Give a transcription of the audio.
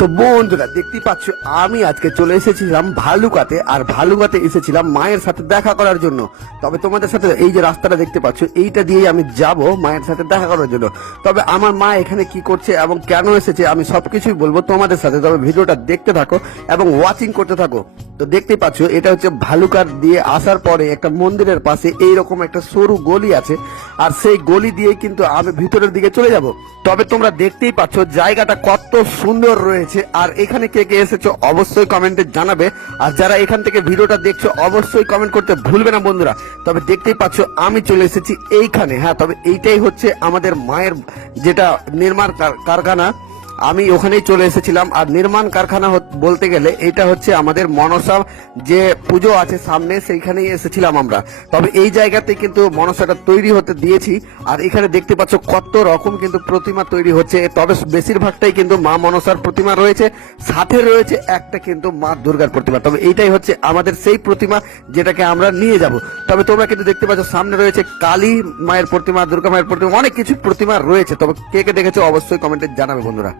তো বন্ধুরা দেখতেই পাচ্ছ আমি আজকে চলে এসেছিলাম ভালুকাতে, আর ভালুকাতে এসেছিলাম মায়ের সাথে দেখা করার জন্য। তবে তোমাদের সাথে এই যে রাস্তাটা দেখতে পাচ্ছ এইটা দিয়েই আমি যাব মায়ের সাথে দেখা করার জন্য। তবে আমার মা এখানে কি করছে এবং কেন এসেছে আমি সবকিছুই বলবো তোমাদের সাথে, তবে ভিডিওটা দেখতে থাকো এবং ওয়াচিং করতে থাকো। তো দেখতেই পাচ্ছ এটা হচ্ছে ভালুকার দিয়ে আসার পরে একটা মন্দিরের পাশে এইরকম একটা সরু গলি আছে, আর সেই গলি দিয়ে কিন্তু আমি ভিতরের দিকে চলে যাব। তবে তোমরা দেখতেই পাচ্ছ জায়গাটা কত সুন্দর রয়েছে, আর এখানে কে কে এসেছো অবশ্যই কমেন্টে জানাবে। আর যারা এখান থেকে ভিডিওটা দেখছো অবশ্যই কমেন্ট করতে ভুলবে না বন্ধুরা। তবে দেখতেই পাচ্ছ আমি চলে এসেছি এইখানে। হ্যাঁ, তবে এইটাই হচ্ছে আমাদের মায়ের যেটা নির্মাণ কারখানা, আমি ওখানেই চলে এসেছিলাম। আর নির্মাণ কারখানা বলতে গেলে এটা হচ্ছে আমাদের মনসা যে পুজো আছে সামনে, সেইখানেই এসেছিলাম আমরা। তবে এই জায়গাতে কিন্তু মনসাটা তৈরি হতে দিয়েছি, আর এখানে দেখতে পাচ্ছ কত রকম কিন্তু প্রতিমা তৈরি হচ্ছে। তবে বেশিরভাগটাই কিন্তু মা মনসার প্রতিমা রয়েছে, সাথে রয়েছে একটা কিন্তু মা দুর্গার প্রতিমা। তবে এইটাই হচ্ছে আমাদের সেই প্রতিমা যেটাকে আমরা নিয়ে যাব। তবে তোমরা কিন্তু দেখতে পাচ্ছ সামনে রয়েছে কালী মায়ের প্রতিমা, দুর্গা মায়ের প্রতিমা, অনেক কিছু প্রতিমা রয়েছে। তবে কে কে দেখেছো অবশ্যই কমেন্টে জানাবে বন্ধুরা।